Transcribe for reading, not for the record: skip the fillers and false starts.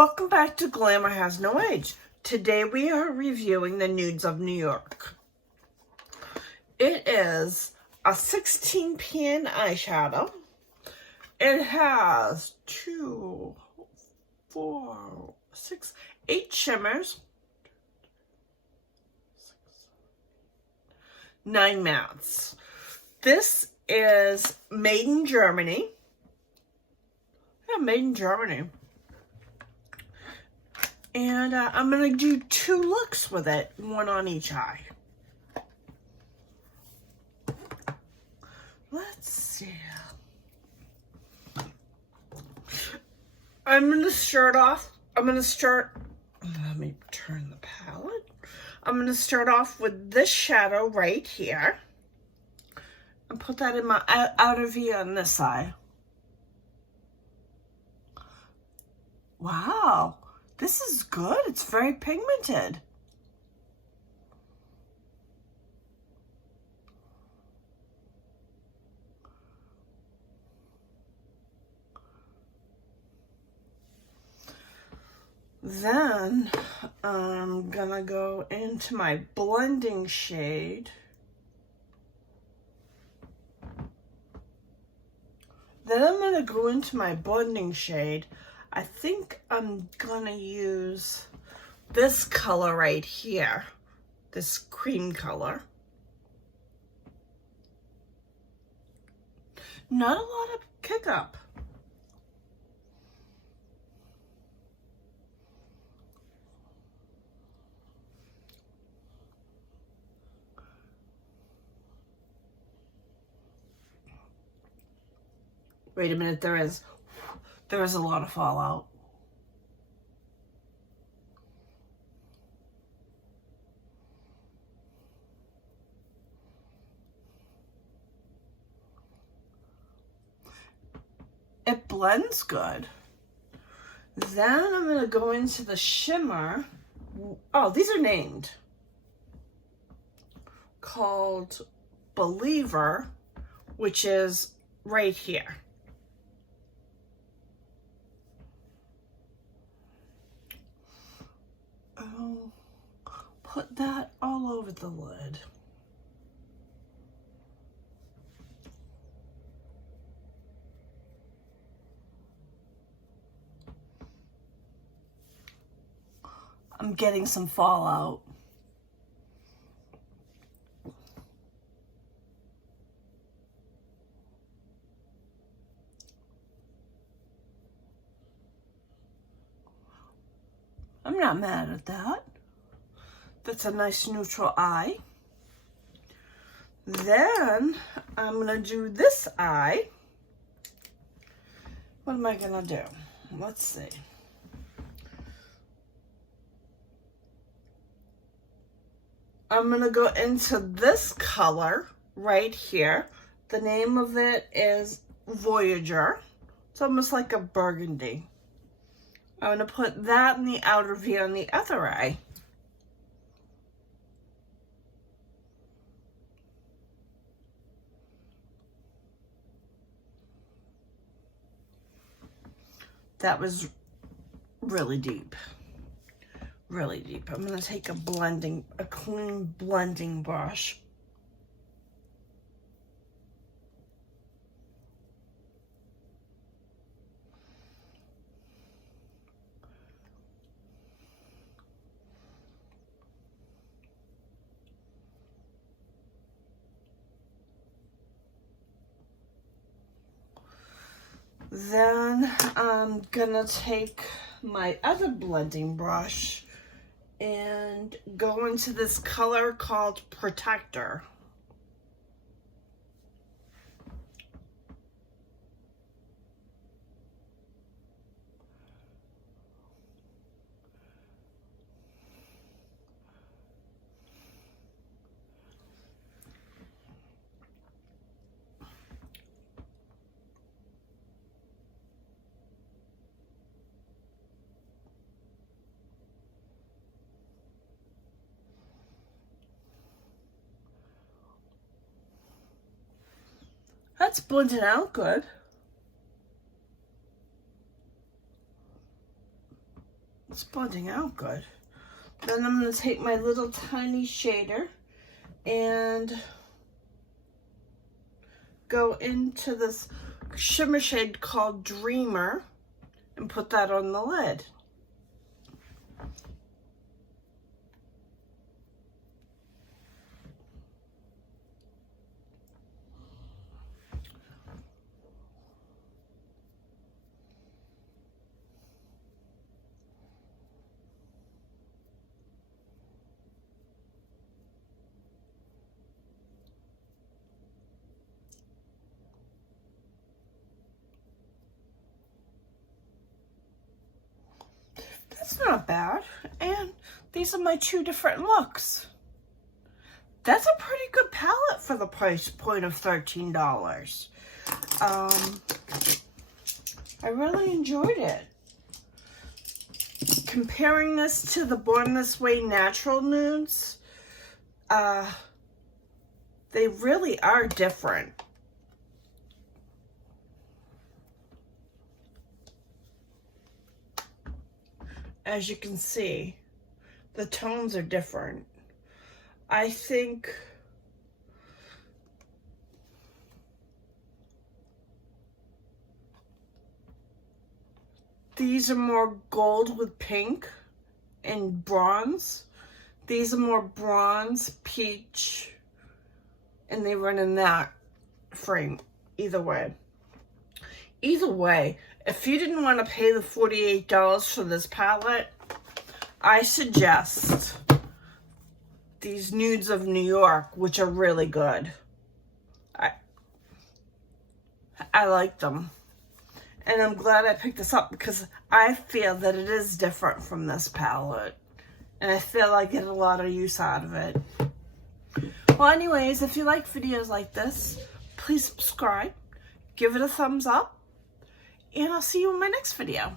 Welcome back to Glamour Has No Age. Today we are reviewing the Nudes of New York. It is a 16 pan eyeshadow. It has 2, 4, 6, 8 shimmers, 9 mattes. This is made in Germany. Yeah, made in Germany. And I'm going to do 2 looks with it, one on each eye. Let's see. I'm going to start off, let me turn the palette. I'm going to start off with this shadow right here. And put that in my outer V on this eye. Wow. This is good. It's very pigmented. Then I'm gonna go into my blending shade. Then I'm gonna go into my blending shade. I think I'm gonna use this color right here, this cream color. Not a lot of kick up. Wait a minute, there is a lot of fallout. It blends good. Then I'm going to go into the shimmer. Oh, these are named. Called Believer, which is right here. I'll put that all over the lid. I'm getting some fallout. I'm not mad at that. That's a nice neutral eye. Then I'm gonna do this eye. What am I gonna do? Let's see. I'm gonna go into this color right here. The name of it is Voyager. It's almost like a burgundy. I'm gonna put that in the outer V on the other eye. That was really deep. Really deep. I'm going to take a clean blending brush. Then I'm going to take my other blending brush and go into this color called Protector. That's blending out good. It's blending out good. Then I'm going to take my little tiny shader and go into this shimmer shade called Dreamer and put that on the lid. That's not bad. And these are my two different looks. That's a pretty good palette for the price point of $13. I really enjoyed it. Comparing this to the Born This Way Natural Nudes, they really are different. As you can see, the tones are different. I think these are more gold with pink and bronze. These are more bronze, peach, and they run in that frame. Either way, if you didn't want to pay the $48 for this palette, I suggest these Nudes of New York, which are really good. I like them. And I'm glad I picked this up because I feel that it is different from this palette. And I feel I get a lot of use out of it. Well, anyways, if you like videos like this, please subscribe, give it a thumbs up, and I'll see you in my next video.